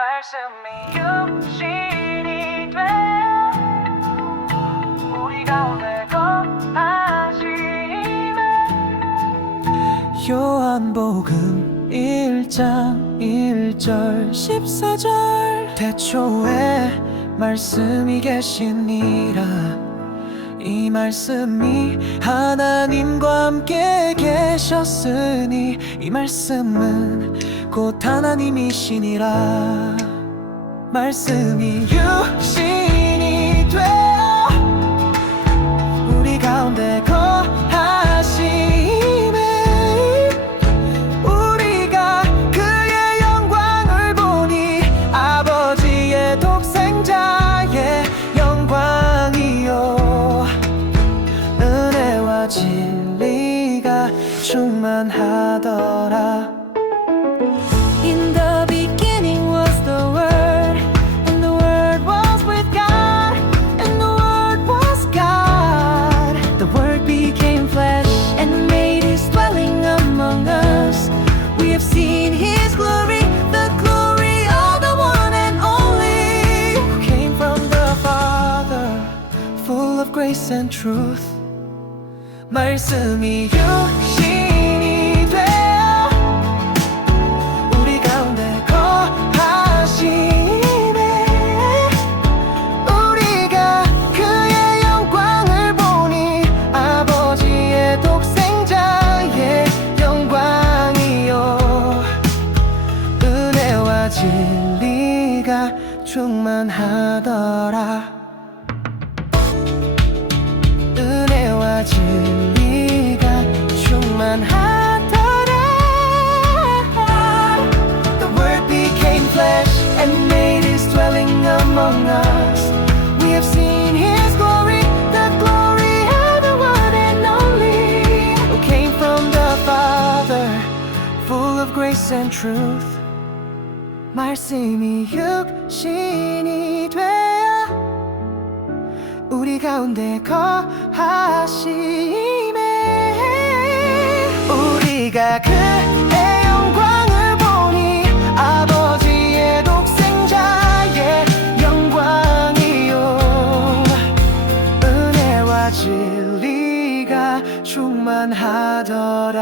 말씀이 육신이 되어 우리 가운데 거하시네. 요한복음 1장 1절 14절 태초에 말씀이 계시니라. 이 말씀이 하나님과 함께 계셨으니 이 말씀은 곧 하나님이시니라. 말씀이 육신이 되어 우리 가운데 거하시네. 우리가 그의 영광을 보니 아버지의 독생자의 영광이요 은혜와 진리가 충만하더라. In the beginning was the Word, and the Word was with God, and the Word was God. The Word became flesh and made His dwelling among us. We have seen His glory, the glory of the one and only, Who came from the Father, full of grace and truth. 말씀이 육신이 되어 우리 가운데 거하시네. 우리가 그의 영광을 보니 아버지의 독생자의 영광이요 은혜와 진리가 충만하더라. 은혜와 진리가 충만하더라. The Word became flesh and made His dwelling among us. We have seen His glory, the glory of the one and only, who came from the Father, full of grace and truth. 말씀이 육신이 되어 우리 가운데 거하시네. 우리가 그의 영광을 보니 아버지의 독생자의 영광이요 은혜와 진리가 충만하더라.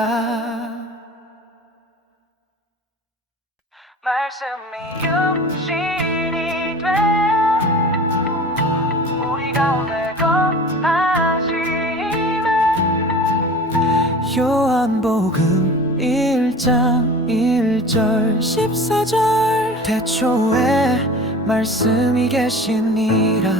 말씀이 육신이 되어 우리 가운데 거하시네. 요한복음 1장 1절 14절 태초에 말씀이 계시니라.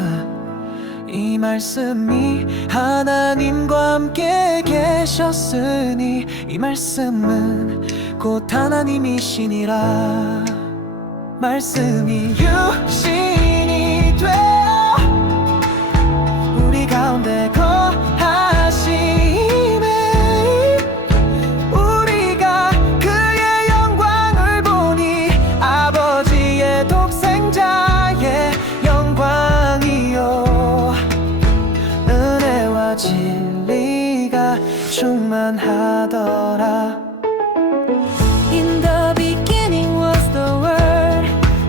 이 말씀이 하나님과 함께 계셨으니 이 말씀은 곧 하나님이시니라. 말씀이 육신이 되어 우리 가운데 거하시네. 우리가 그의 영광을 보니 아버지의 독생자의 영광이요 은혜와 진리가 충만하더라. In the beginning was the Word,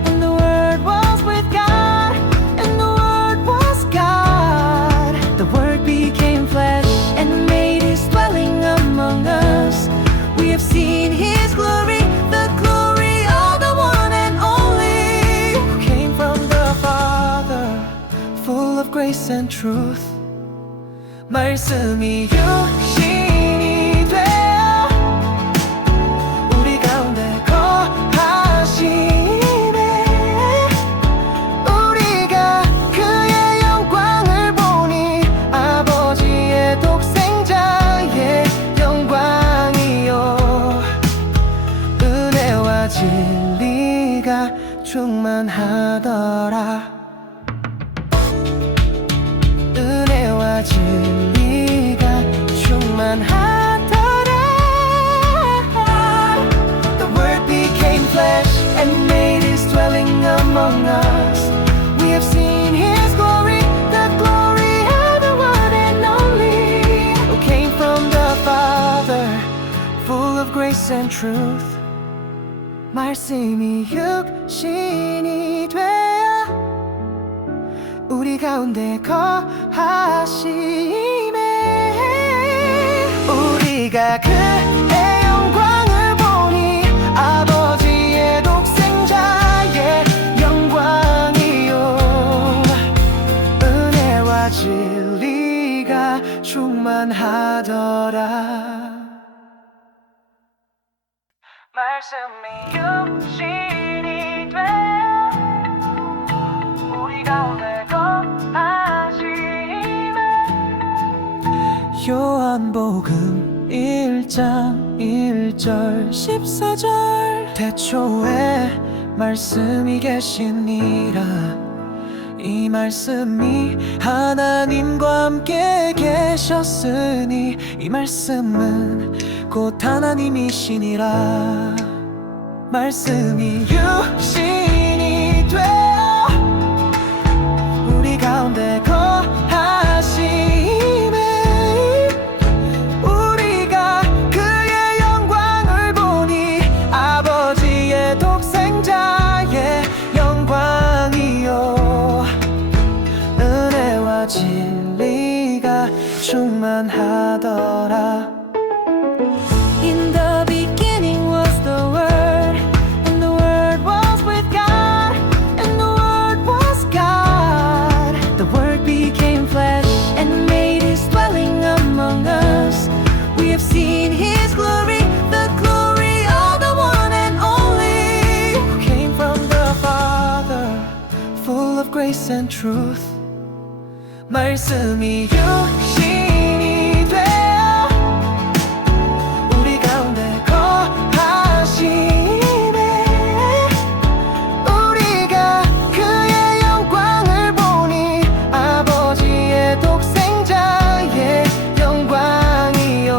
and the Word was with God, and the Word was God. The Word became flesh and made His dwelling among us. We have seen His glory, the glory of the one and only, Who came from the Father, full of grace and truth. 말씀이 육신이 되어 우리 가운데 거하시네. 우리가 그의 영광을 보니 아버지의 독생자의 영광이요 은혜와 진리가 충만하더라. 은혜와 진리가 충만하더라. The Word became flesh and made His dwelling among us. We have seen His glory, the glory of the one and only, who came from the Father, full of grace and truth. 말씀이 육신이 되어 우리 가운데 거하심에 우리가 그의 영광을 보니 아버지의 독생자의 영광이요 은혜와 진리가 충만하더라. 말씀이 육신이 되어 우리 가운데 거하심에 요한복음 1장 1절 14절 태초에 말씀이 계시니라 이 말씀이 하나님과 함께 계셨으니 이 말씀은 곧 하나님이시니라. 말씀이 육신이 되어 우리 가운데 거하심에 우리가 그의 영광을 보니 아버지의 독생자의 영광이요 은혜와 진리가 충만하더라. In the beginning was the Word, and the Word was with God, and the Word was God. The Word became flesh and made His dwelling among us. We have seen His glory, the glory of the one and only, Who came from the Father, full of grace and truth. 말씀이 육신이 되어 우리 가운데 거하심에 우리가 그의 영광을 보니 아버지의 독생자의 영광이요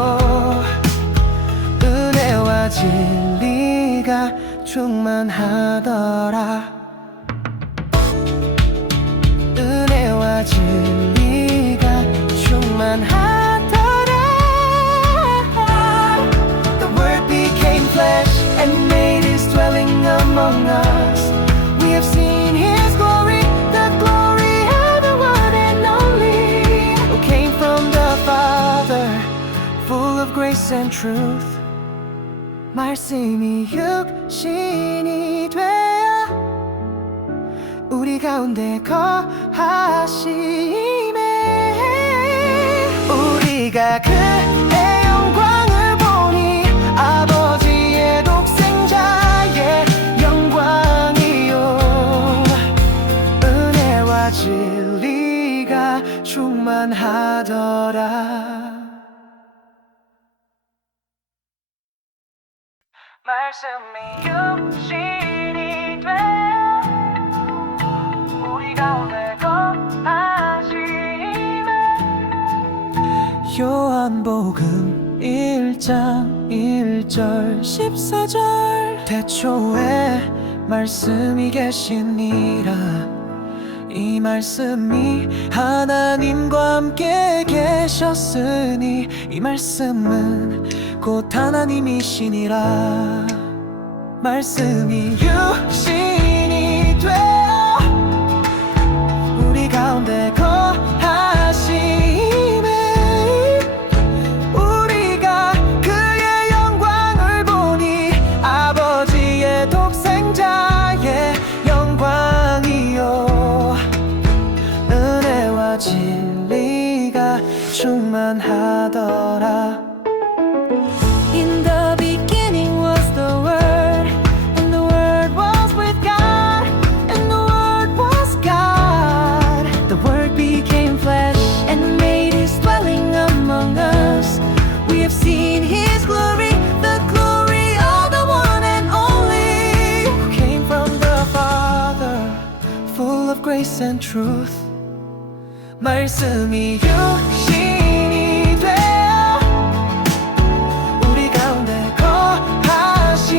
은혜와 진리가 충만하더라. 은혜와 진리가 충만하더라. The Word became flesh and made His dwelling among us. We have seen His glory, the glory of the one and only, who came from the Father, full of grace and truth. 말씀이 육신이 되어 우리 가운데 거하심에 우리가 그의 영광을 보니 아버지의 독생자의 영광이요 은혜와 진리가 충만하더라. 말씀이 육신이 되어 우리 가운데 거하심에 요한복음 1장 1절 14절 태초에 말씀이 계시니라 이 말씀이 하나님과 함께 계셨으니 이 말씀은 곧 하나님이시니라. 말씀이 육신이 되어 우리 가운데 거하심에 우리가 그의 영광을 보니 아버지의 독생자의 영광이요 은혜와 진리가 충만하더라. In the beginning was the Word, and the Word was with God, and the Word was God. The Word became flesh and made His dwelling among us. We have seen His glory, the glory of the one and only, Who came from the Father, full of grace and truth. 말씀이 육신이 되어 우리 가운데 거하심에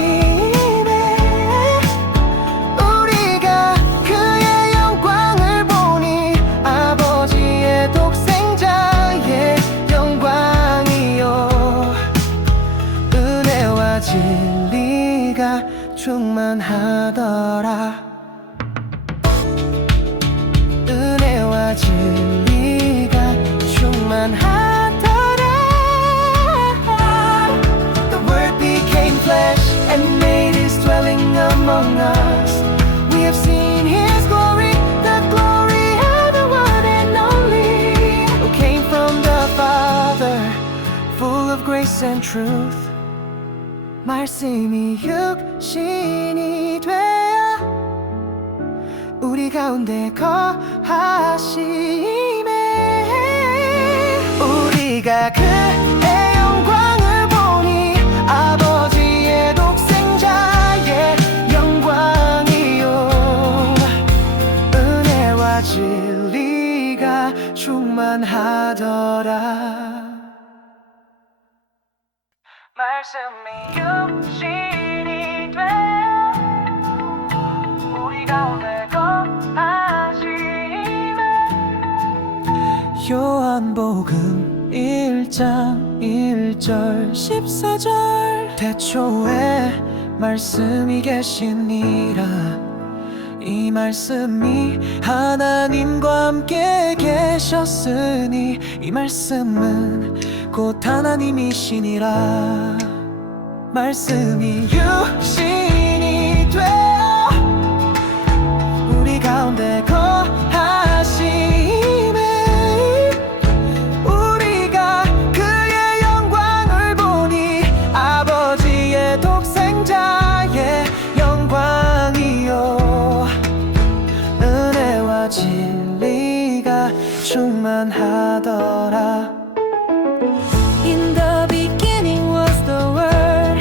우리가 그의 영광을 보니 아버지의 독생자의 영광이요 은혜와 진리가 충만 은혜와 진리가 충만하더라. The Word became flesh and made His dwelling among us. We have seen His glory, the glory of the one and only, who came from the Father, full of grace and truth. 말씀이 육신이 되어 우리 가운데 거하심에 우리가 그의 영광을 보니 아버지의 독생자의 영광이요 은혜와 진리가 충만하더라. 말씀이 육신이 되어 우리 가운데 거하시네. 요한복음 1장 1절 14절 태초에 말씀이 계시니라. 이 말씀이 하나님과 함께 계셨으니 이 말씀은 곧 하나님이시니라. 말씀이 육신이 되어 우리 가운데 거하심에 우리가 그의 영광을 보니 아버지의 독생자의 영광이요 은혜와 진리가 충만하더라. In the beginning was the Word,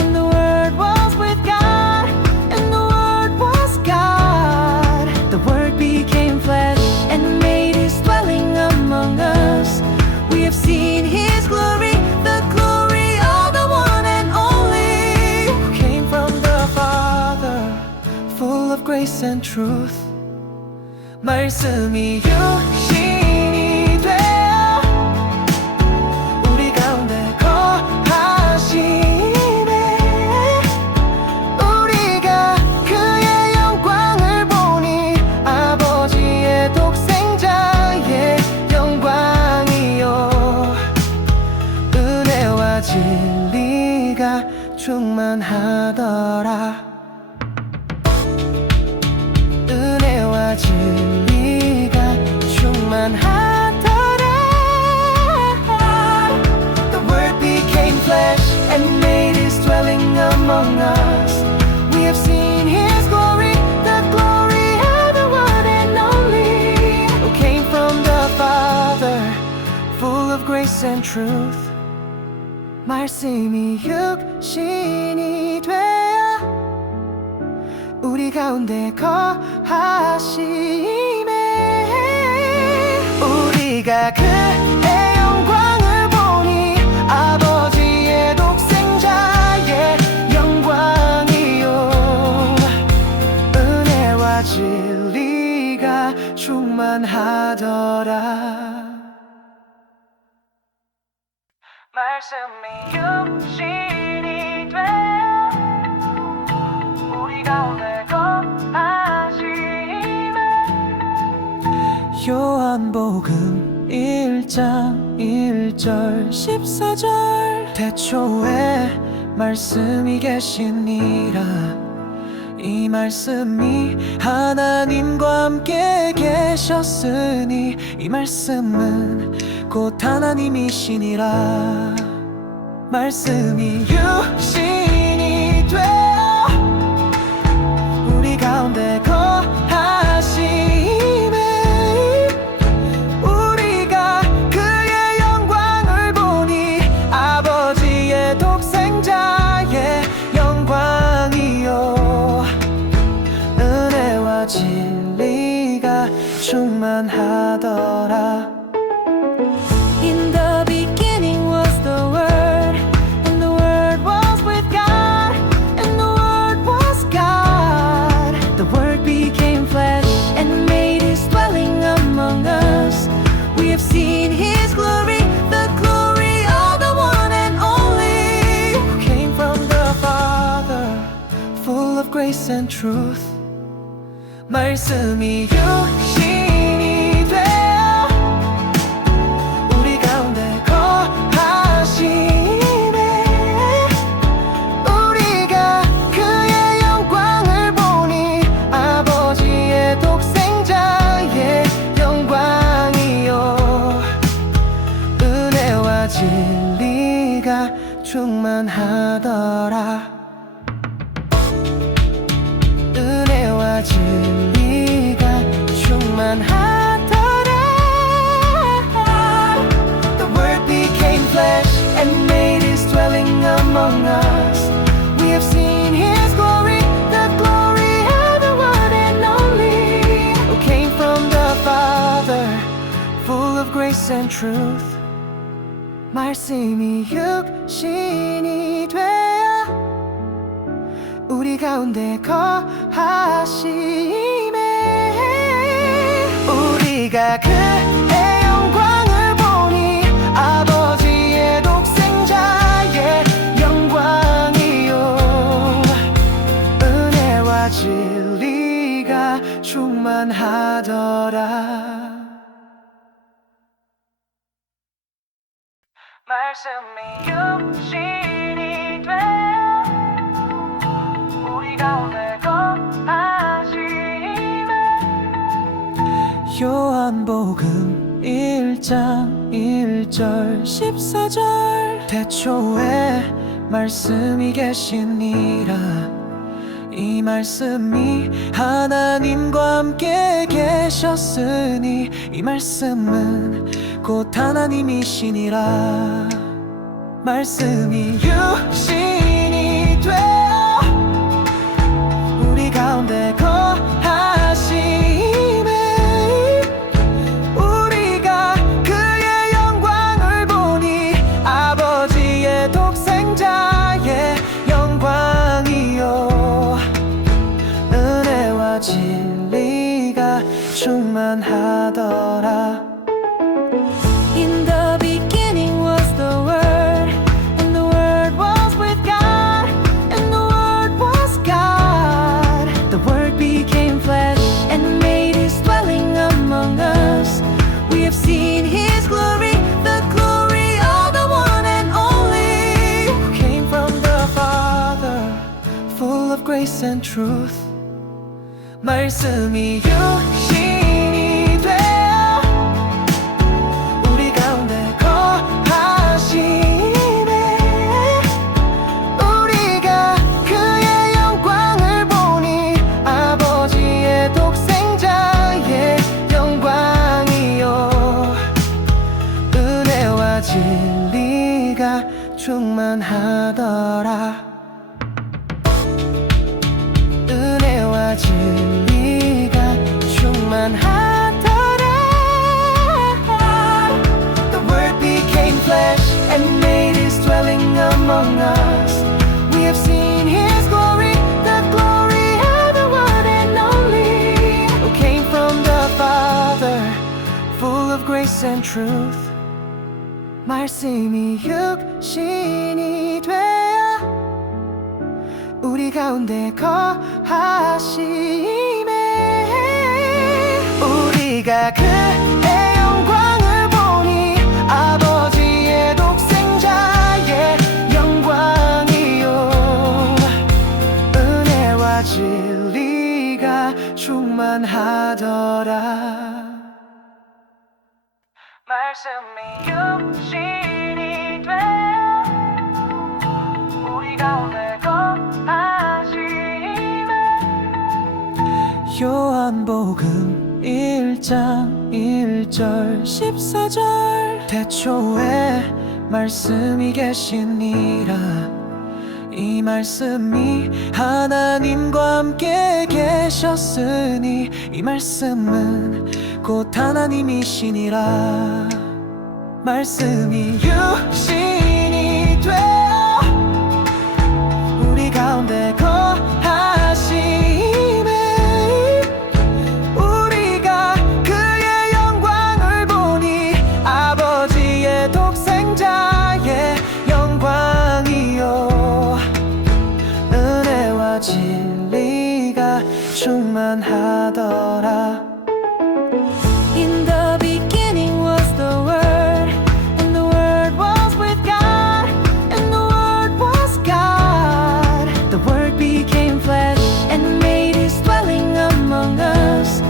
and the Word was with God, and the Word was God. The Word became flesh and made His dwelling among us. We have seen His glory, the glory of the one and only, Who came from the Father, full of grace and truth. 말씀이 육신이 되어 우리 가운데 거하시네. 우리가 그의 영광을 보니 아버지의 독생자의 영광이요 은혜와 진리가 충만하더라. 은혜와 진리가 충만하더라. The Word became flesh and made His dwelling among us. We have seen His glory, the glory of the one and only, who came from the Father, full of grace and truth. 말씀이 육신이 되어 우리 가운데 거하심에 우리가 그의 영광을 보니 아버지의 독생자의 영광이요 은혜와 진리가 충만하더라. 말씀이 육신이 되어 우리 가운데 거하시네. 요한복음 1장 1절 14절 태초에 말씀이 계시니라. 이 말씀이 하나님과 함께 계셨으니 이 말씀은 곧 하나님이시니라. 말씀이 육신이 되어 우리 가운데 거하심에 우리가 그의 영광을 보니 아버지의 독생자의 영광이요 은혜와 진리가 충만하더라. In the beginning was the Word, and the Word was with God, and the Word was God. The Word became flesh and made His dwelling among us. We have seen His glory, the glory of the one and only, Who came from the Father, full of grace and truth. 말씀이 육신이 되어 truth 말씀이 육신이 되어 우리 가운데 거하심에 우리가 그의 영광을 보니 아버지의 독생자의 영광이요 은혜와 진리가 충만하더라. 말씀이 육신이 되어 우리 가운데 거하심에 요한복음 1장 1절 14절 태초에 말씀이 계시니라 이 말씀이 하나님과 함께 계셨으니 이 말씀은 곧 하나님이시니라 말씀이 육신이 되어 우리 가운데 거하심에 우리가 그의 영광을 보니 아버지의 독생자의 영광이요 은혜와 진리가 충만하더라. In the beginning was the Word, and the Word was with God, and the Word was God. The Word became flesh and made His dwelling among us. We have seen His glory, the glory of the one and only, Who came from the Father, full of grace and truth. 말씀이 육신이 되어 우리 가운데 거하시네 우리가 그의 영광을 보니 아버지의 독생자의 영광이요 은혜와 진리가 충만하더라. 은혜와 진리가 충만하더라. The Word became flesh and made His dwelling among us. We have seen His glory, the glory of the one and only, who came from the Father, full of grace and truth. 말씀이 육신이 되어 우리 가운데 거하심에 우리가 그의 영광을 보니 아버지의 독생자의 영광이요 은혜와 진리가 충만하더라. 말씀이 육신이 되어 우리 가운데 거하심에 요한복음 1장 1절 14절 태초에 말씀이 계시니라 이 말씀이 하나님과 함께 계셨으니 이 말씀은 곧 하나님이시니라 말씀이 육신이 되어 우리 가운데 거하심에 우리가 그의 영광을 보니 아버지의 독생자의 영광이요 은혜와 진리가 충만하더라. In the beginning was the Word, and the Word was with God, and the Word was God. The Word became flesh and made His dwelling among us.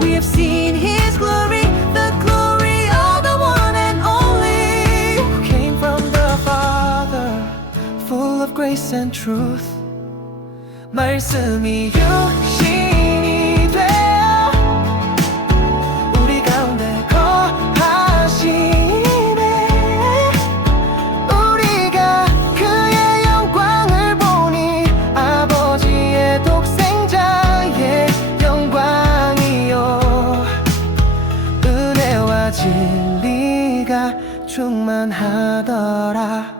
We have seen His glory, the glory of the one and only, Who came from the Father, full of grace and truth. 말씀이 육신이 되어 우리 가운데 거하시네 우리가 그의 영광을 보니 아버지의 독생자의 영광이요 은혜와 진리가 충만하더라.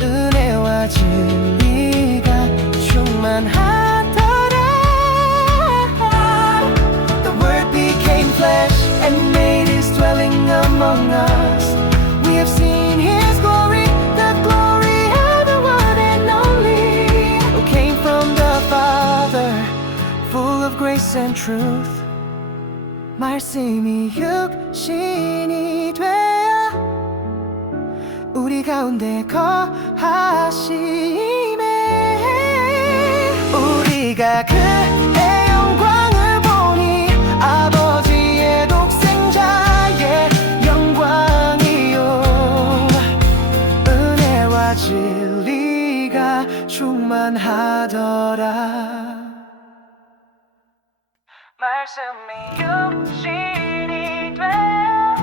은혜와 진리가 충만하더라. The Word became flesh and made His dwelling among us. We have seen His glory, the glory of the one and only, who came from the Father, full of grace and truth. 말씀이 육신이 되어 우리 가운데 거하심에 우리가 그의 영광을 보니 아버지의 독생자의 영광이요 은혜와 진리가 충만하더라. 말씀이 육신이 되어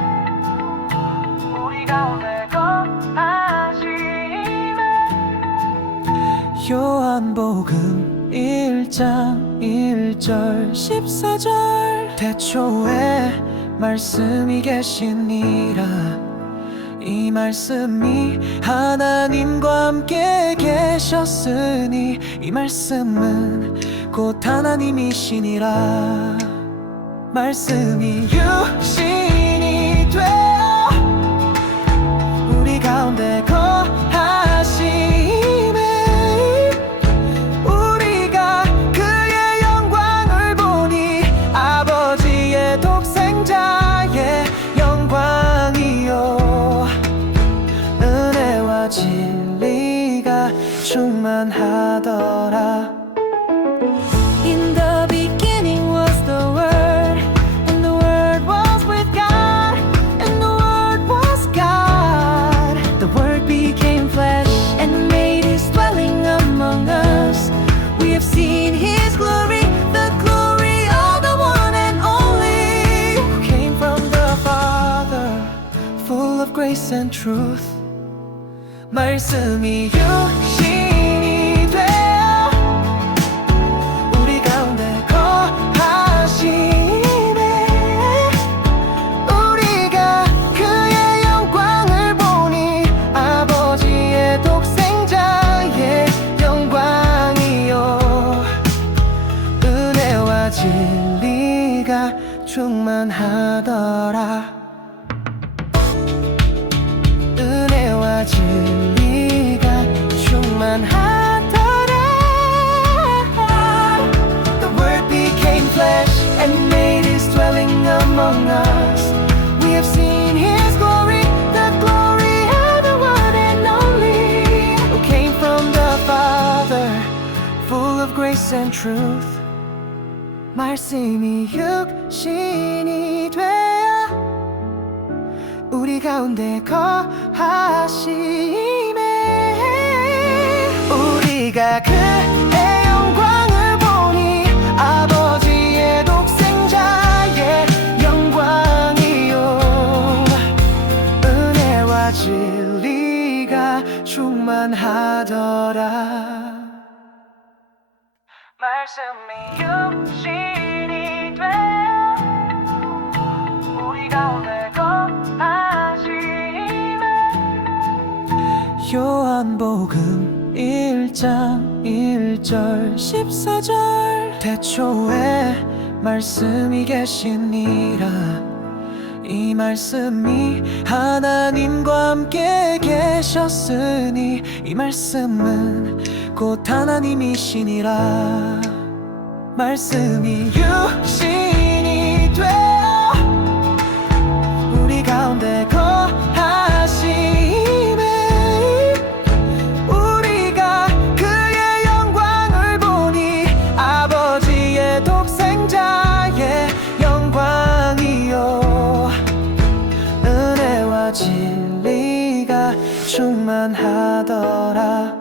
우리 가운데 거하심에 요한복음 1장 1절 14절 태초에 말씀이 계시니라. 이 말씀이 하나님과 함께 계셨으니 이 말씀은 곧 하나님이시니라. 말씀이 육신이 되어 우리 가운데 거하심에 우리가 그의 영광을 보니 아버지의 독생자의 영광이요 은혜와 진리가 충만하더라. In the beginning was the Word, and the Word was with God, and the Word was God. The Word became flesh and made His dwelling among us. We have seen His glory, the glory of the one and only, Who came from the Father, full of grace and truth. 말씀이 육신이 되어 우리 가운데 거하심에 우리가 그의 영광을 보니 아버지의 독생자의 영광이요 은혜와 진리가 충만하더라. 은혜와 진리가 충만하더라. The Word became flesh and made His dwelling among us. We have seen His glory, the glory of the one and only, who came from the Father, full of grace and truth. 말씀이 육신이 되어 우리 가운데 거하심에 우리가 그의 영광을 보니 아버지의 독생자의 영광이요 은혜와 진리가 충만하더라. 말씀이 육신이 되어 우리 가운데 거하심에 요한복음 1장 1절 14절 태초에 말씀이 계시니라. 이 말씀이 하나님과 함께 계셨으니 이 말씀은 곧 하나님이시니라. 말씀이 육신이 되어 우리 가운데 거하심에 우리가 그의 영광을 보니 아버지의 독생자의 영광이요 은혜와 진리가 충만하더라.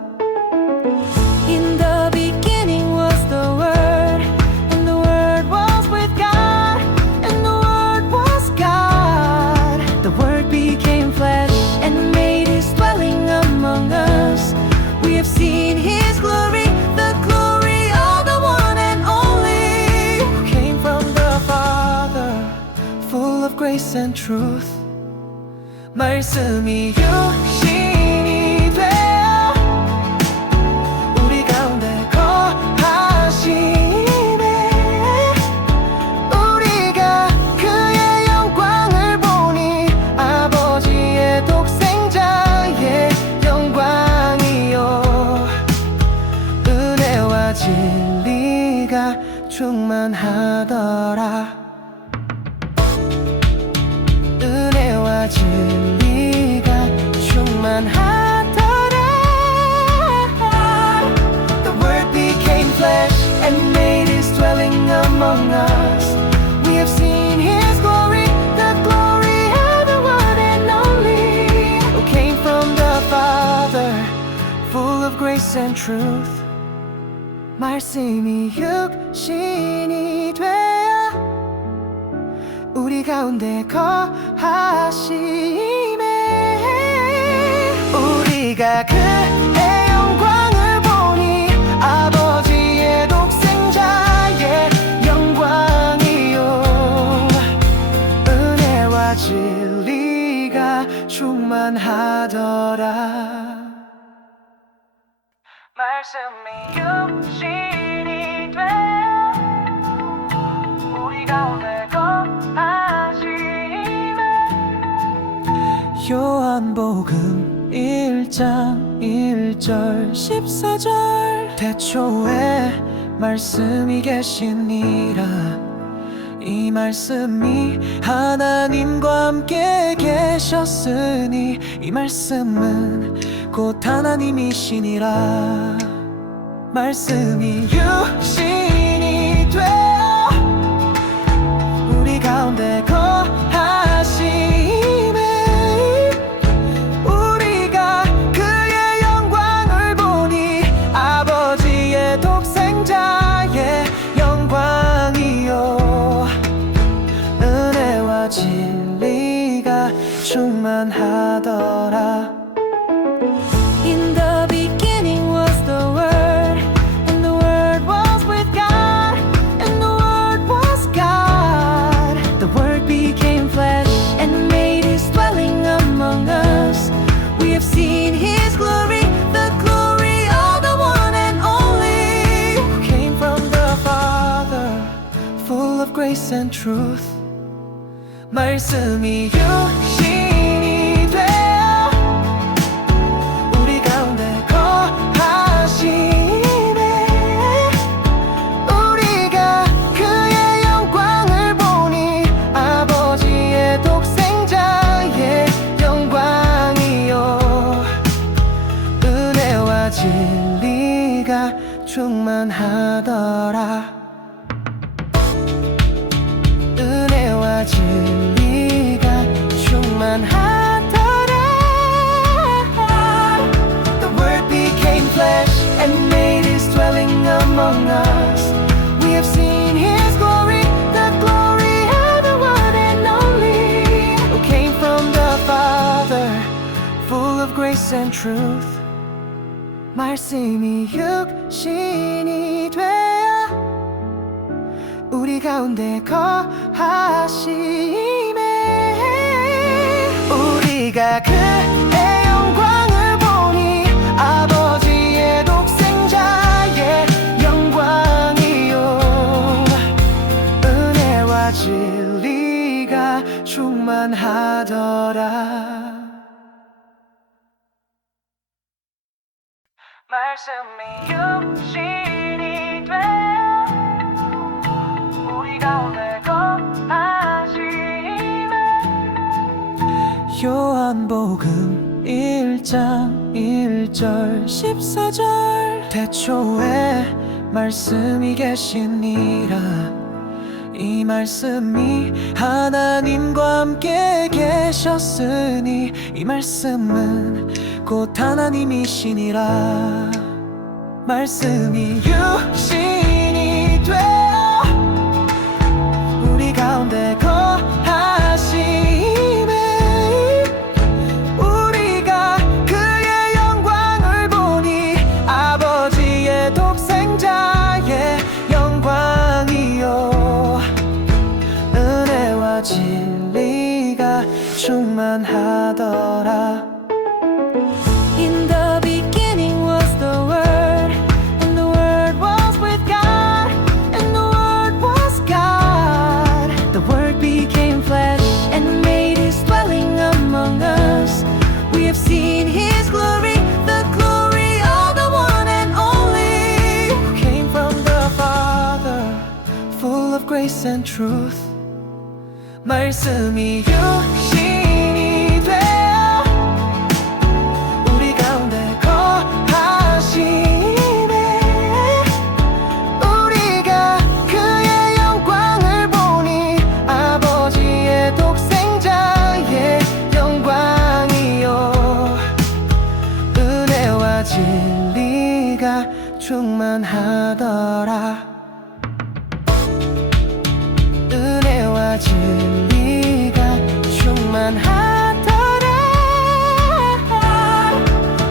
In the beginning was the Word, and the Word was with God, and the Word was God. The Word became flesh and made His dwelling among us. We have seen His glory, the glory of the one and only, Who came from the Father, full of grace and truth. 말씀이 육신이 되어 우리 가운데 거하시네. 우리가 그의 영광을 보니 아버지의 독생자의 영광이요 은혜와 진리가 충만하더라. 은혜와 진리가 충만하더라. The Word became flesh and made His dwelling among us. We have seen His glory, the glory of the one and only, who came from the Father, full of grace and truth. 말씀이 육신이 되어 우리 가운데 거하시네. 우리가 그의 영광을 보니 아버지의 독생자의 영광이요 은혜와 진리가 충만하더라. 말씀이 육신이 되어 우리 가운데 거하시네. 요한복음 1장 1절 14절 태초에 말씀이 계시니라. 이 말씀이 하나님과 함께 계셨으니 이 말씀은 곧 하나님이시니라. 말씀이 육신이 되어 우리 가운데 거하시네. 우리가 그의 영광을 보니 아버지의 독생자의 영광이요 은혜와 진리가 충만하더라. In the beginning was the Word, and the Word was with God, and the Word was God. The Word became flesh and made His dwelling among us. We have seen His glory, the glory of the one and only, Who came from the Father, full of grace and truth. 말씀이 육신이 되어 우리 가운데 거하시네. 우리가 그의 영광을 보니 아버지의 독생자의 영광이요 은혜와 진리가 충만하더라. 은혜와 진리가 충만하더라. The Word became flesh and made His dwelling among us. We have seen His glory, the glory of the one and only, who came from the Father, full of grace and truth. 말씀이 육신이 되어 우리 가운데 거하시네. 우리가 그의 영광을 보니 아버지의 독생자의 영광이요 은혜와 진리가 충만하더라. 말씀이 육신이 되어 우리 가운데 거하시네. 요한복음 1장 1절 14절 태초에 말씀이 계시니라. 이 말씀이 하나님과 함께 계셨으니 이 말씀은 곧 하나님이시니라. 말씀이 육신이 되어 우리 가운데 거하시네. 우리가 그의 영광을 보니 아버지의 독생자의 영광이요 은혜와 진리가 충만하더라. In the beginning was the Word, and the Word was with God, and the Word was God. The Word became flesh and made His dwelling among us. We have seen His glory, the glory of the one and only, Who came from the Father, full of grace and truth. 말씀이 육신이 되어 우리 가운데 거하시네. 우리가 그의 영광을 보니 아버지의 독생자의 영광이요, 은혜와 진리가 충만하더라. 은혜와 진리가 충만하더라.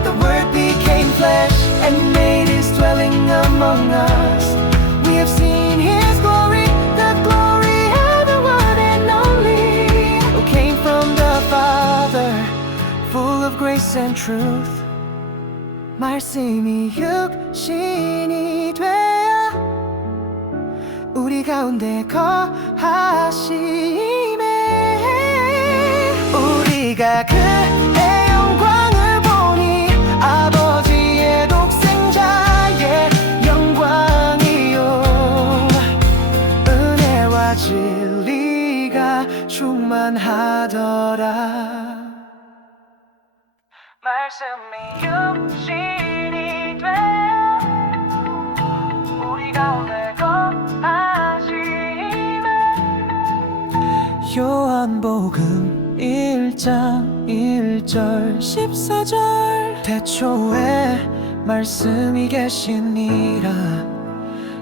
The Word became flesh and made His dwelling among us. We have seen His glory, the glory of the one and only, who came from the Father, full of grace and truth. 말씀이 육신이 되어 우리 가운데 거하시네. 우리가 그의 영광을 보니 아버지의 독생자의 영광이요, 은혜와 진리가 충만하더라. 말씀이 육신이 되어 우리 가운데 거하시네. 요한복음 1장 1절 14절 태초에 말씀이 계시니라.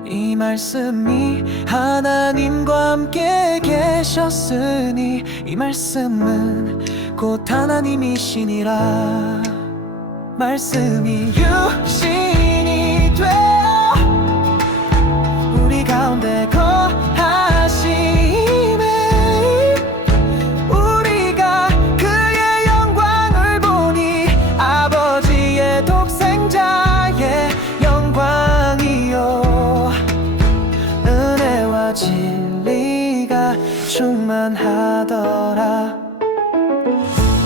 이 말씀이 하나님과 함께 계셨으니 이 말씀은 곧 하나님이시니라. 말씀이 육신이 되어 우리 가운데 거하시네. 우리가 그의 영광을 보니 아버지의 독생자의 영광이요, 은혜와 진리가 충만하더라.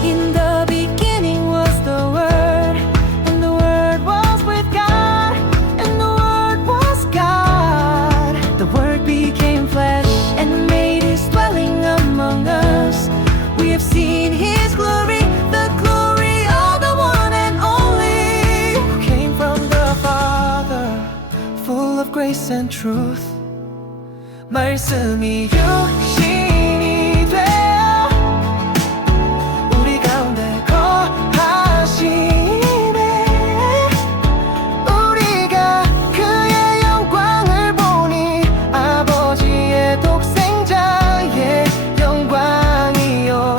In the beginning was the Word, and the Word was with God, and the Word was God. The Word became flesh and made His dwelling among us. We have seen His glory, the glory of the one and only, Who came from the Father, full of grace and truth. 말씀이 육신이 되어 우리 가운데 거하시네. 우리가 그의 영광을 보니 아버지의 독생자의 영광이요,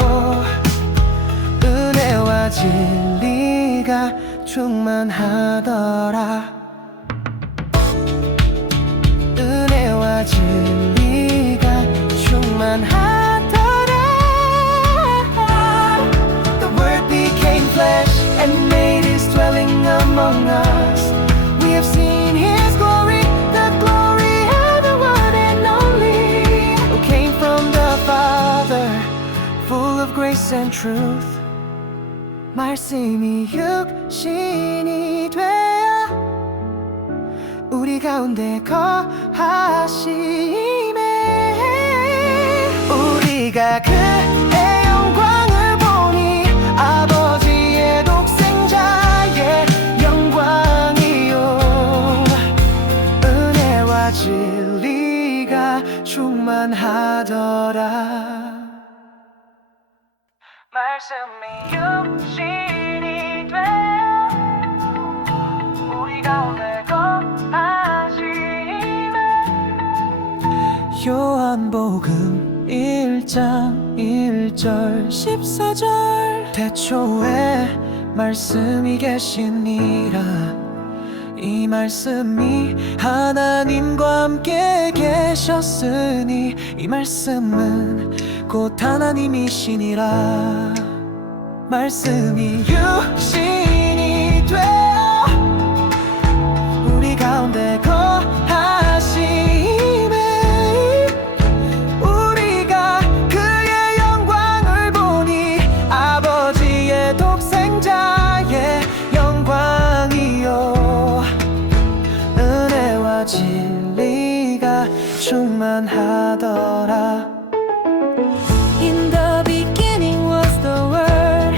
은혜와 진리가 충만하더라. 은혜와 진리가 충만하더라. The Word became flesh and made His dwelling among us. We have seen His glory, the glory of the one and only, who came from the Father, full of grace and truth. 말씀이 육신이 되어 우리 가운데 거하시네. 우리가 그의 영광을 보니 아버지의 독생자의 영광이요, 은혜와 진리가 충만하더라. 말씀이 육신이 되어 우리 가운데 거하시네. 요한복음 1장 1절 14절 태초에 말씀이 계시니라. 이 말씀이 하나님과 함께 계시니라. 계셨으니 이 말씀은 곧 하나님이시니라. 말씀이 육신이 되어 우리 가운데 거하심에 우리가 그의 영광을 보니 아버지의 독생자의 영광이요 은혜와 진리가 충만하더라. In the beginning was the Word,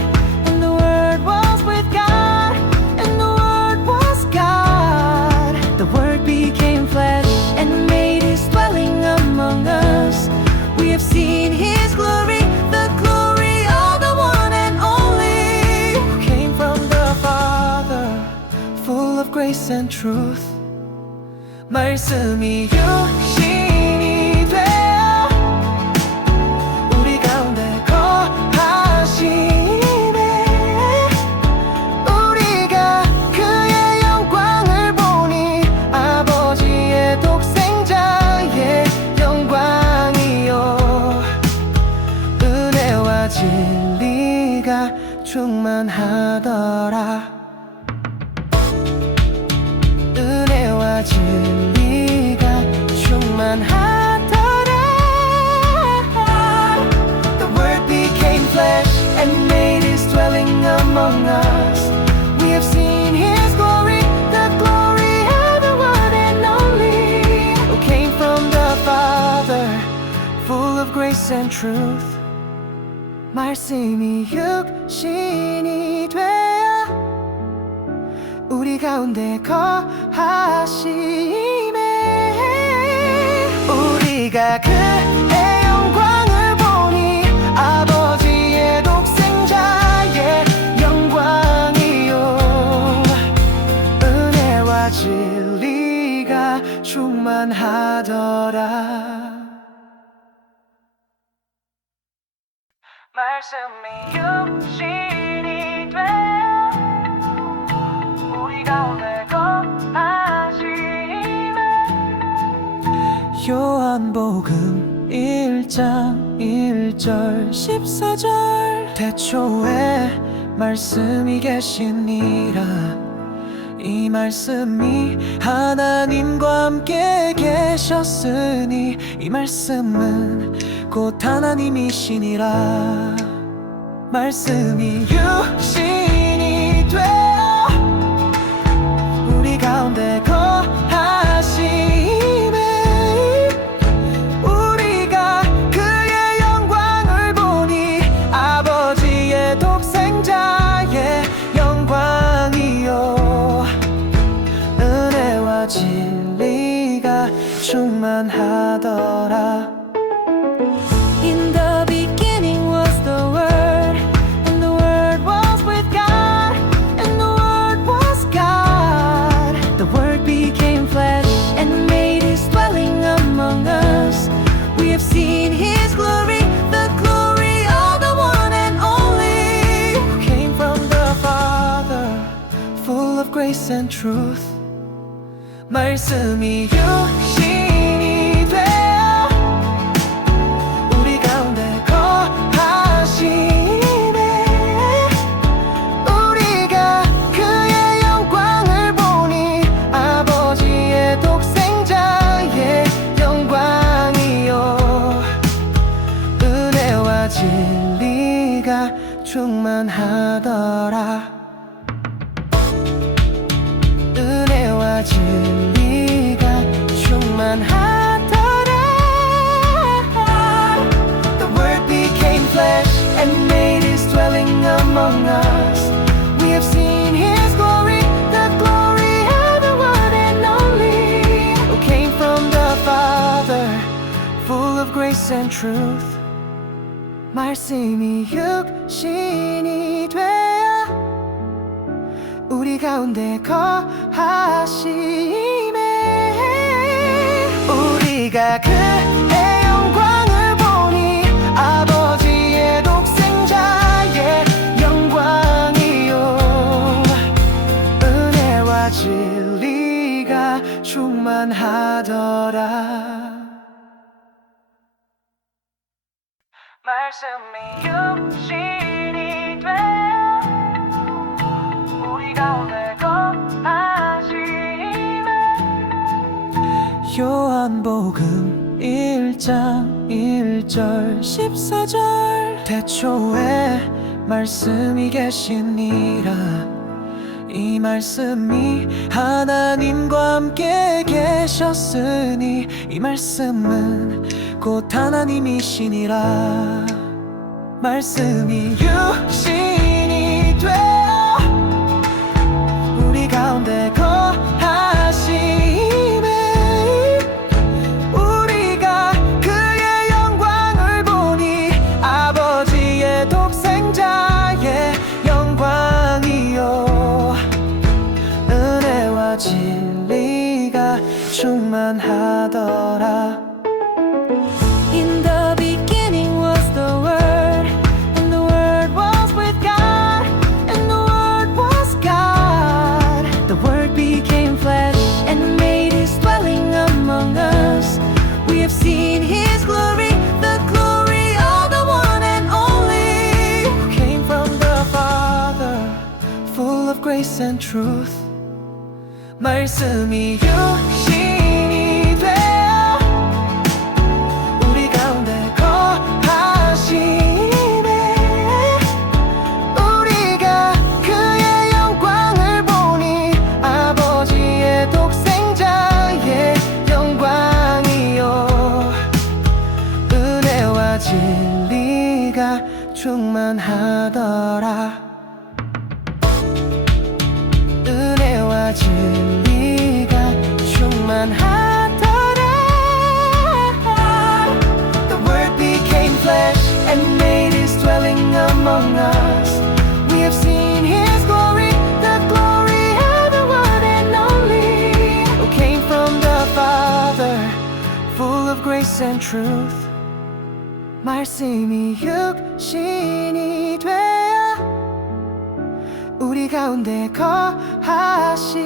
and the Word was with God, and the Word was God. The Word became flesh and made His dwelling among us. We have seen His glory, the glory of the one and only, Who came from the Father, full of grace and truth. 말씀이 육신이 되어 우리 가운데 거하심에 우리가 그의 영광을 보니 아버지의 독생자의 영광이요 은혜와 진리가 충만하더라. 은혜와 진리가 충만하더라. The Word became flesh and made His dwelling among us. We have seen His glory, the glory of the one and only, who came from the Father, full of grace and truth. 말씀이 육신이 되어 우리 가운데 거하심에 우리가 그의 영광을 보니 아버지의 독생자의 영광이요 은혜와 진리가 충만하더라. 말씀이 육신이 되어 우리 가운데 거하심에 요한복음 1장 1절 14절 태초에 말씀이 계시니라. 이 말씀이 하나님과 함께 계셨으니 이 말씀은 곧 하나님이시니라. 말씀이 육신이 되어 우리 가운데 거하심에 우리가 그의 영광을 보니 아버지의 독생자의 영광이요 은혜와 진리가 충만하더라. In the beginning was the Word, and the Word was with God, and the Word was God. The Word became flesh and made His dwelling among us. We have seen His glory, the glory of the one and only, Who came from the Father, full of grace and truth. 말씀이 육신이 되어 우리 가운데 거하심에 우리가 그의 영광을 보니 아버지의 독생자의 영광이요 은혜와 진리가 충만하더라. 은혜와 진리가 충만하더라. The Word became flesh and made His dwelling among us. We have seen His glory, the glory of the one and only, who came from the Father, full of grace and truth. 말씀이 육신이 되어 우리 가운데 거하심에 우리가 그의 영광을 보니 아버지의 독생자의 영광이요 은혜와 진리가 충만하더라. 말씀이 육신이 되어 우리 가운데 거하시네. 요한복음 1장 1절 14절 태초에 말씀이 계시니라. 이 말씀이 하나님과 함께 계셨으니 이 말씀은 곧 하나님이시니라. 말씀이 육신이 되어 우리 가운데 거하시네. 우리가 그의 영광을 보니 아버지의 독생자의 영광이요 은혜와 진리가 충만하더라. In the beginning was the Word, and the Word was with God, and the Word was God. The Word became flesh and made His dwelling among us. We have seen His glory, the glory of the one and only, Who came from the Father, full of grace and truth. 말씀이 육신이 되어 우리 가운데 거하시네. 우리가 그의 영광을 보니 아버지의 독생자의 영광이요 은혜와 진리가 충만하더라. 은혜와 진리가 충만하더라. The Word became flesh and made His dwelling among us. We have seen His glory, the glory of the one and only, who came from the Father, full of grace and truth. 말씀이 육신이 되어 우리 가운데 거하시네.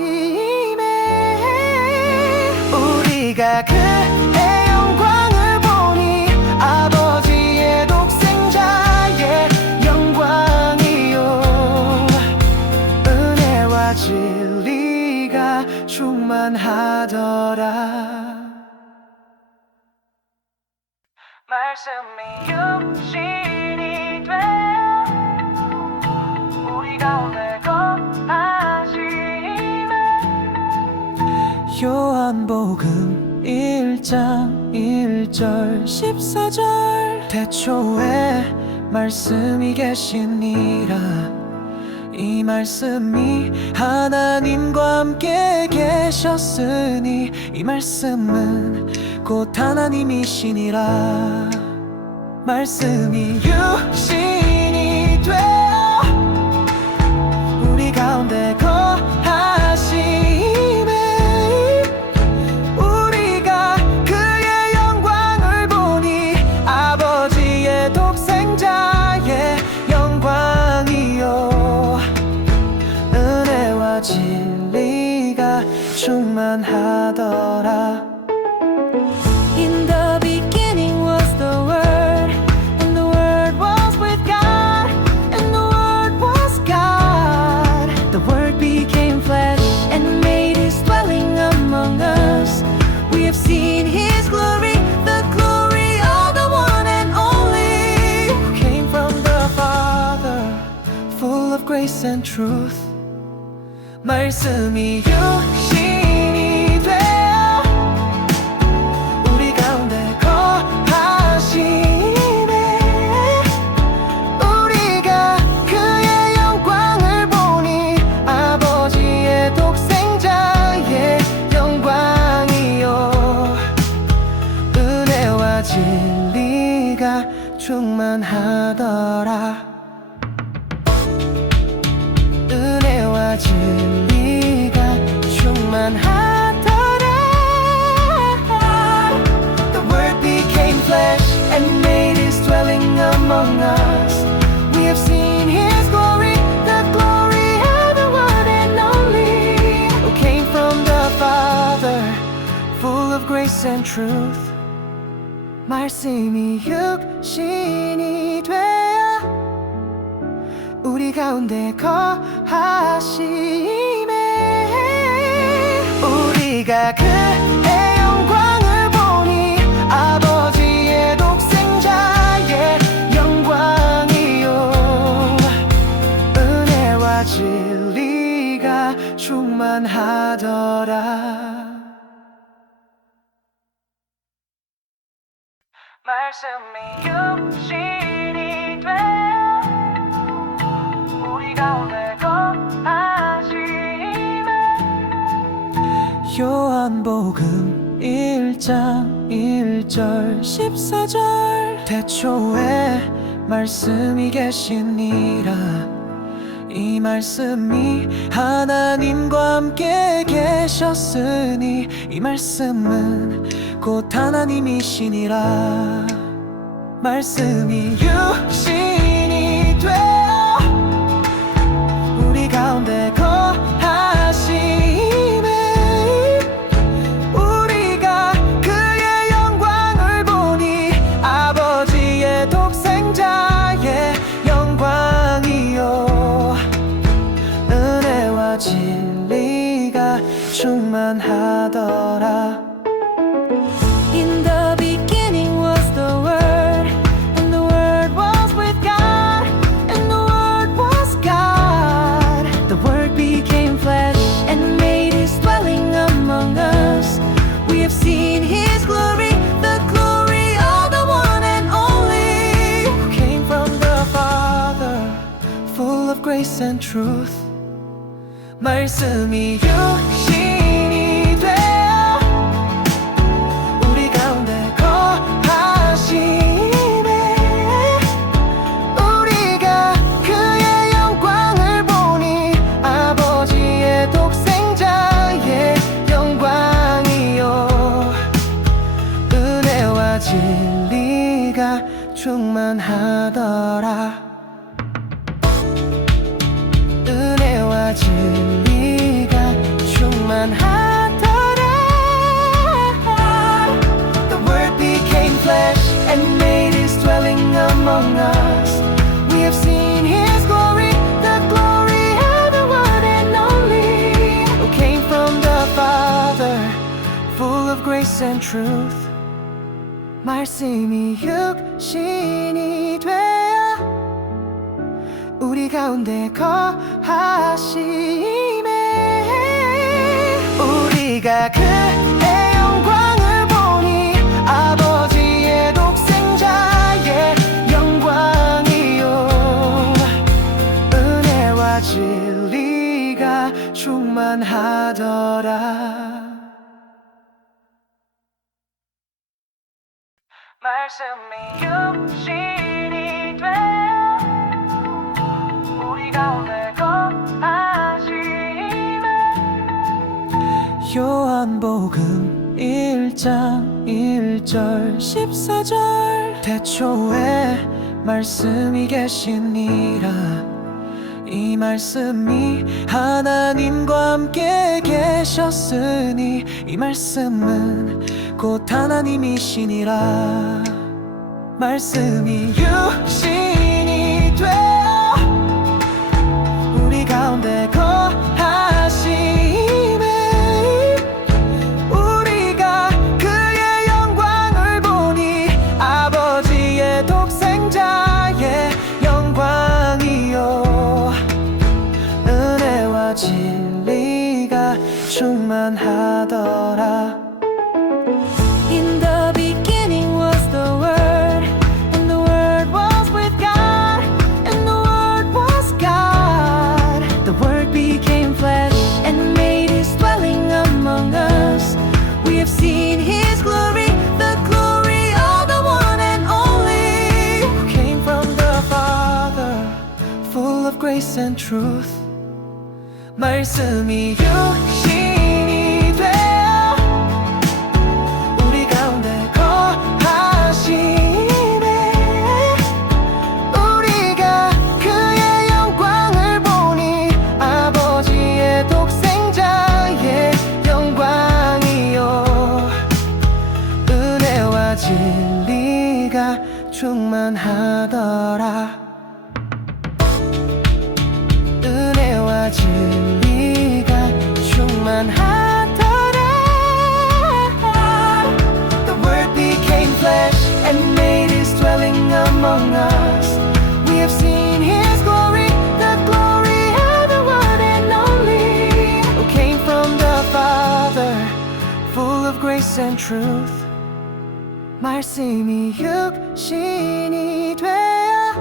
우리가 그의 영광을 보니 아버지의 독생자의 영광이요 은혜와 진리가 충만하더라. 말씀이 육신이 되어 우리 가운데 거하시네. 요한복음 1장 1절 14절 태초에 말씀이 계시니라. 이 말씀이 하나님과 함께 계셨으니 이 말씀은 곧 하나님이시니라. 말씀이 육신이 되어 우리 가운데 거하시네. 우리가 그의 영광을 보니 아버지의 독생자의 영광이요 은혜와 진리가 충만하더라. In the beginning was the Word, and the Word was with God, and the Word was God. The Word became flesh and made His dwelling among us. We have seen His glory, the glory of the one and only, Who came from the Father, full of grace and truth. 말씀이 육신이 되어 우리 가운데 거하시네. 우리가 그의 영광을 보니 아버지의 독생자의 영광이요 은혜와 진리가 충만하더라. 은혜와 진리가 충만하더라. The Word became flesh and made His dwelling among us. We have seen His glory, the glory of the one and only, who came from the Father, full of grace and truth. 말씀이 육신이 되어 우리 가운데 거하심에 우리가 그의 영광을 보니 아버지의 독생자의 영광이요 은혜와 진리가 충만하더라. 말씀이 육신이 되어 우리 가운데 거하심에 요한복음 1장 1절 14절 태초에 말씀이 계시니라 이 말씀이 하나님과 함께 계셨으니 이 말씀은 곧 하나님이시니라 말씀이 육신이 되어 우리 가운데 거하심에 우리가 그의 영광을 보니 아버지의 독생자의 영광이요 은혜와 진리가 충만하더라. In the beginning was the Word, and the Word was with God, and the Word was God. The Word became flesh and made His dwelling among us. We have seen His glory, the glory of the one and only, Who came from the Father, full of grace and truth. 말씀이 육신이 되어 우리 가운데 거하심에 우리가 그의 영광을 보니 아버지의 독생자의 영광이요 은혜와 진리가 충만하더라. 은혜와 진리가 충만하더라. The Word became flesh and made His dwelling among us. We have seen His glory, the glory of the one and only, who came from the Father, full of grace and truth. 말씀이 육신이 되어 우리 가운데 거하심에 우리가 그의 영광을 보니 아버지의 독생자의 영광이요 은혜와 진리가 충만하더라. 말씀이 육신이 되어 우리 가운데 거하심에 요한복음 1장 1절 14절 태초에 말씀이 계시니라 이 말씀이 하나님과 함께 계셨으니 이 말씀은 곧 하나님이시니라 말씀이 육신이 되어 우리 가운데 거하심에 우리가 그의 영광을 보니 아버지의 독생자의 영광이요 은혜와 진리가 충만하더라. In the beginning was the Word, and the Word was with God, and the Word was God. The Word became flesh and made His dwelling among us. We have seen His glory, the glory of the one and only, Who came from the Father, full of grace and truth. 말씀이 육신이 되어 우리 가운데 거하심에 우리가 그의 영광을 보니 아버지의 독생자의 영광이요 은혜와 진리 진리가 충만하더라. 은혜와 진리가 충만하더라. The Word became flesh and made His dwelling among us. We have seen His glory, the glory of the one and only, who came from the Father, full of grace and truth. 말씀이 육신이 되어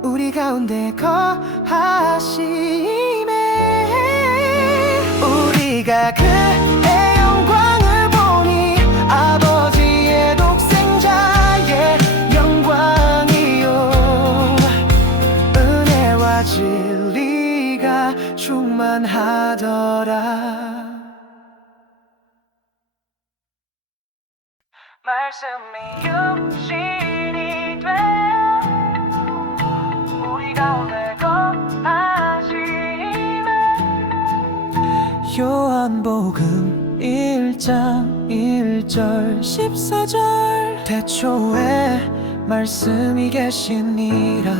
우리 가운데 거하심에 우리가 그의 영광을 보니 아버지의 독생자의 영광이요 은혜와 진리가 충만하더라. 말씀이 육신이 되어 우리 가운데 거하시네. 요한복음 1장 1절 14절 태초에 말씀이 계시니라.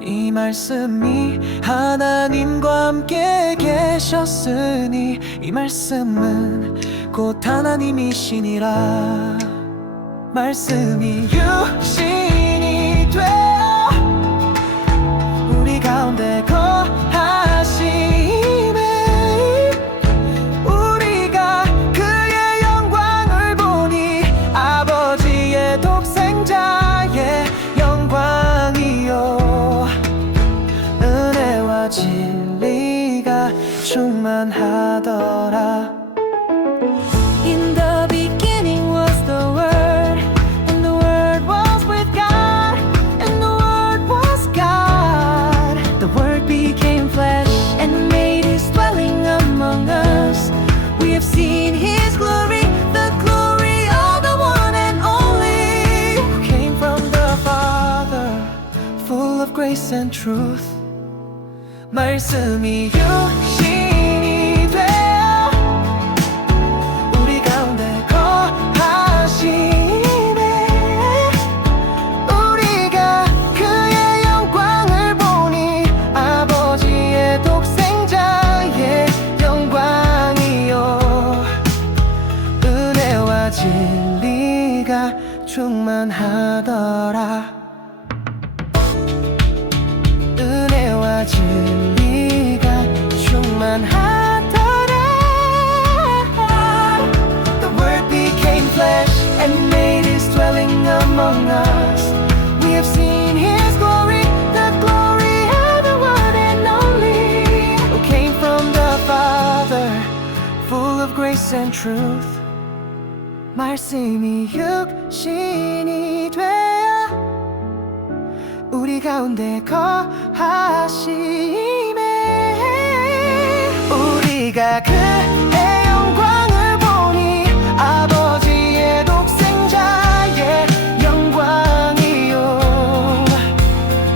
이 말씀이 하나님과 함께 계셨으니 이 말씀은 곧 하나님이시니라. 말씀이 육신이 되어 우리 가운데 거하심에 우리가 그의 영광을 보니 아버지의 독생자의 영광이요 은혜와 진리가 충만하더라. In the beginning was the Word, and the Word was with God, and the Word was God. The Word became flesh and made His dwelling among us. We have seen His glory, the glory of the one and only, Who came from the Father, full of grace and truth. 말씀이 육신이 되어 우리 가운데 거하시네. 우리가 그의 영광을 보니 아버지의 독생자의 영광이요 은혜와 진리가 충만하더라. 은혜와 진리가 충만하더라. The Word became flesh and made His dwelling among us. We have seen His glory, the glory of the one and only, who came from the Father, full of grace and truth. 말씀이 육신이 되어 우리 가운데 거하심에 우리가 그의 영광을 보니 아버지의 독생자의 영광이요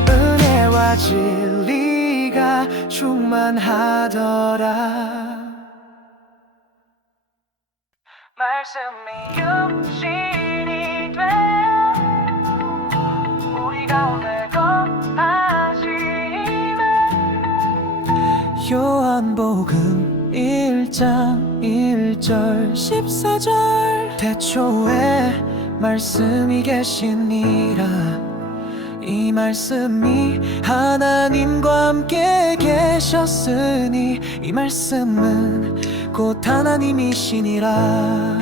은혜와 진리가 충만하더라. 말씀이 육신이 되어 우리 가운데 거하시네. 요한복음 1장 1절 14절 태초에 말씀이 계시니라. 이 말씀이 하나님과 함께 계셨으니 이 말씀은 곧 하나님이시니라.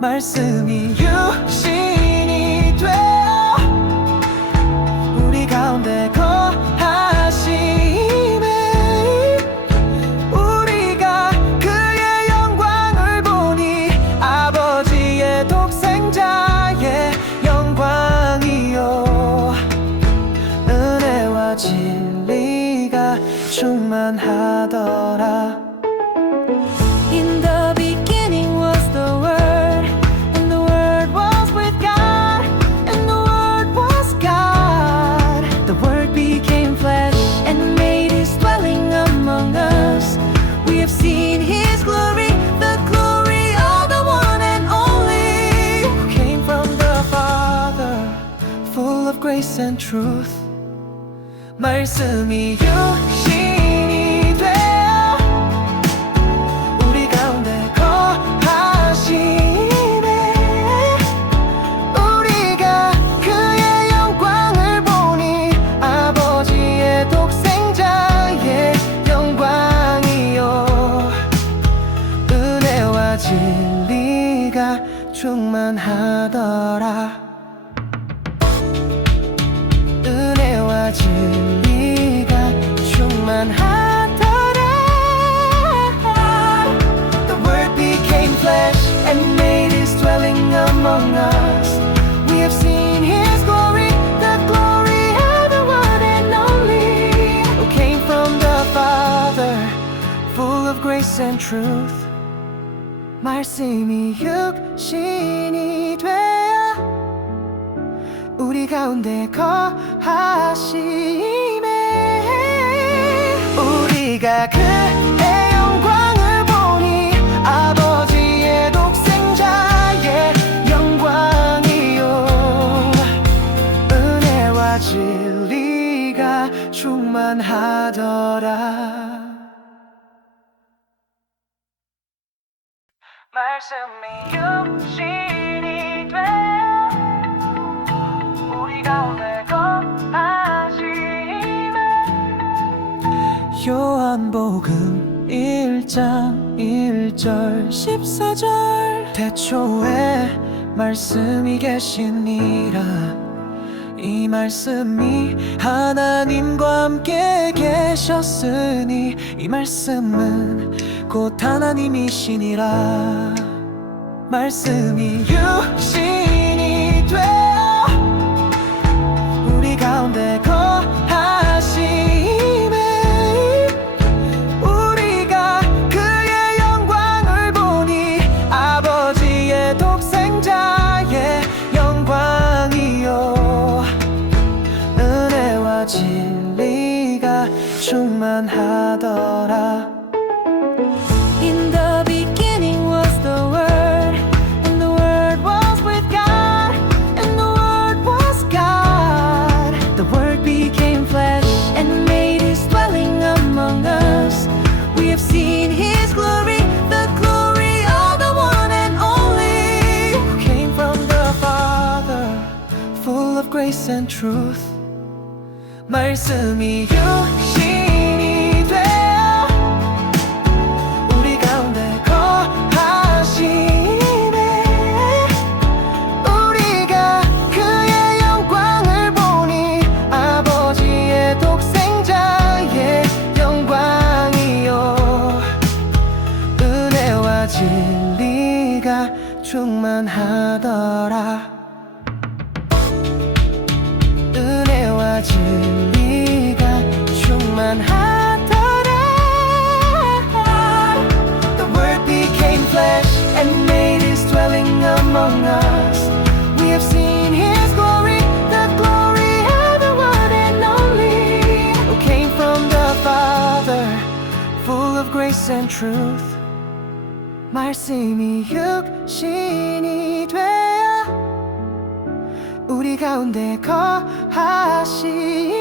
말씀이 육신이 되어 우리 가운데 거하심에 우리가 그의 영광을 보니 아버지의 독생자의 영광이요 은혜와 진리가 충만하더라. In the beginning was the Word, and the Word was with God, and the Word was God. The Word became flesh and made His dwelling among us. We have seen His glory, the glory of the one and only, Who came from the grace and truth. 말씀이 육신이 되어 우리 가운데 거하시네. 우리가 그의 영광을 보니 아버지의 독생자의 영광이요 은혜와 진리가 충만하더라. 은혜와 진리가 충만하더라. The word became flesh and made his dwelling among us. We have seen his glory, the glory of the one and only, who came from the Father, full of grace and truth. 말씀이 육신이 되어 우리 가운데 거하시네. 우리가 그의 영광을 보니 아버지의 독생자의 영광이요 은혜와 진리가 충만하더라. 말씀이 육신이 되어 우리 가운데 거하시네. 요한복음 1장 1절 14절 태초에 말씀이 계시니라. 이 말씀이 하나님과 함께 계셨으니 이 말씀은 곧 하나님이시니라. 말씀이 육신이 되어 우리 가운데 거하시네. 우리가 그의 영광을 보니 아버지의 독생자의 영광이요 은혜와 진리가 충만하더라. In the beginning was the Word, and the Word was with God, and the Word was God. The Word became flesh and made his dwelling among us. We have seen his glory, the glory of the one and only, Who came from the Father, full of grace and truth. 말씀이 육신이 되어 우리 가운데 거하시네. 우리가 그의 영광을 보니 아버지의 독생자의 영광이요 은혜와 진리가 충만하더라. 은혜와 진리가 충만하더라. The word became flesh and made his dwelling among us. We have seen his glory, the glory of the one and only, who came from the Father, full of grace and truth. 말씀이 육신이 되어 우리 가운데 거하시네.